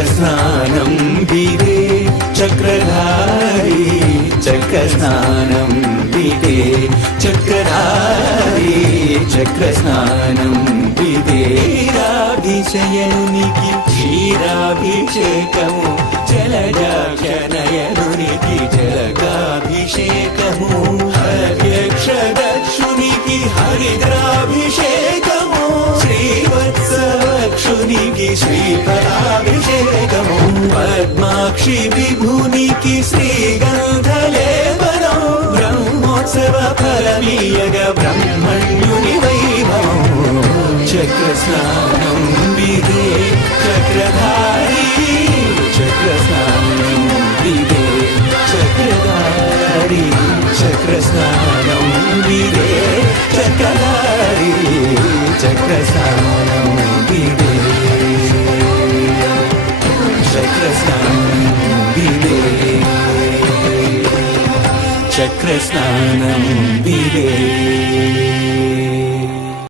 चक्रस्नानं विदे चक्रधारी चक्रस्नानं विदे चक्रधारी चक्रस्नानं विदे क्षीराभिषयनुनिकि क्षीराभिषेकము जलजाक्षनयनुनिकि जलकाभिषेकము हर्यक्षदक्षुनिकि हरिद्राभिषेकము శ్రీవత్సవక్షునికి శ్రీఫలాభిషేకము పద్మాక్షి విభునికి శ్రీగంధలేపనం బ్రహ్మోత్సవ ఫలమీయగ బ్రహ్మణ్యుని వైభవం చక్రస్నానం విదే చక్రధారీ చక్రస్నానం విదే చక్రధారీ చక్రస్నానం విదే చక్రధారీ చక్రస్నానం విదే చక్రస్నానం విదే చక్రస్నానం విదే